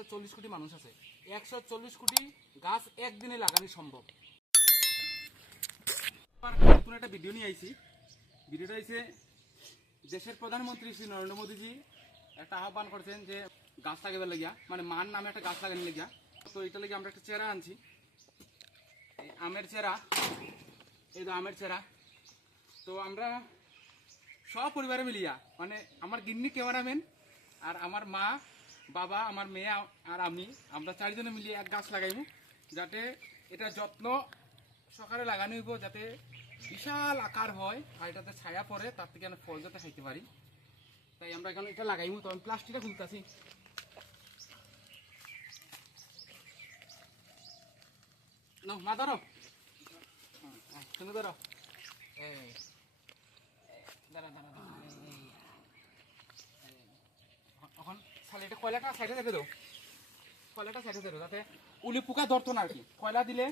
একশো চল্লিশ কোটি মানুষ আছে। একশো চল্লিশ কোটি গাছ একদিনে লাগানো সম্ভব। নতুন একটা ভিডিও নিয়ে আইছি। ভিডিওটা হয়েছে দেশের প্রধানমন্ত্রী শ্রী নরেন্দ্র মোদীজি একটা আহ্বান করেছেন যে গাছ লাগাবার লাগিয়া মানে মান নামে একটা গাছ লাগানোর লাগিয়া। তো এটা লাগে আমরা একটা চেরা আনছি। আমের চেরা এই তো আমের চেরা তো আমরা সব পরিবারে মিলিয়া মানে আমার গিন্নি ক্যামেরাম্যান আর আমার মা বাবা আমার মেয়ে আর আমি আমরা চারজনে মিলিয়ে এক গাছ লাগাইব যাতে এটা যত্ন সকালে লাগানো হইব যাতে বিশাল আকার হয় আর এটাতে ছায়া পড়ে তার থেকে আমরা ফল যাতে খাইতে পারি। তাই আমরা এখন এটা লাগাইব তো আমি প্লাস্টিকটা খুলতেছি। মা ধরো। হ্যাঁ, তুমি ধরো। এই দাঁড়া দাঁড়া দাঁড়া এই, এই, এই। এখন তাহলে এটা কয়লাটা সাইডে রেখে দাও। কয়লাটা সাইডে রেখে দাও, যাতে উলি পোকা ধরতো না আর কি। কয়লা দিলে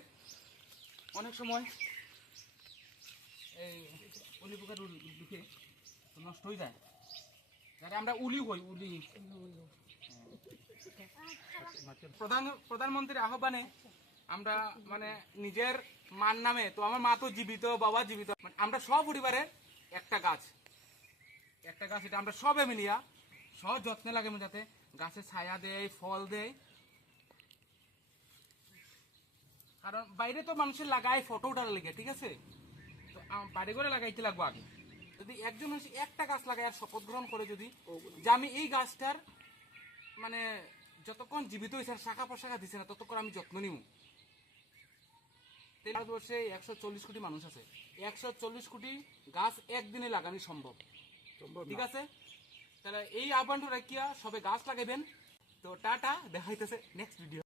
অনেক সময় এই উলি পোকা ঢুকে নষ্ট হয়ে যায়। যাতে আমরা উলি হই, উলি। প্রধান, প্রধানমন্ত্রীর আহ্বানে আমরা মানে নিজের মার নামে, তো আমার মা তো জীবিত, বাবা জীবিত মানে আমরা সব পরিবারের একটা গাছ। একটা গাছ, এটা আমরা সবে মিলিয়া সব যত্নে লাগে যাতে গাছে ছায়া দেয় ফল দেয়। কারণ বাইরে তো মানুষের লাগায় ফটো উঠার লেগে ঠিক আছে? তো বাড়ি করে লাগাইতে লাগবো আগে। যদি একজন মানুষ একটা গাছ লাগায় আর শপথ গ্রহণ করে যদি যে আমি এই গাছটার মানে যতক্ষণ জীবিত হয়েছে আর শাখা প্রশাখা দিছে না ততক্ষণ আমি যত্ন নিব। ভারতবর্ষে একশো চল্লিশ কোটি মানুষ আছে। একশো চল্লিশ কোটি গাছ একদিনে লাগানো সম্ভব। ঠিক আছে? তাহলে এই আহ্বানটা রাখিয়া সবে গাছ লাগাইবেন। তো টাটা দেখাইতেছে নেক্সট ভিডিও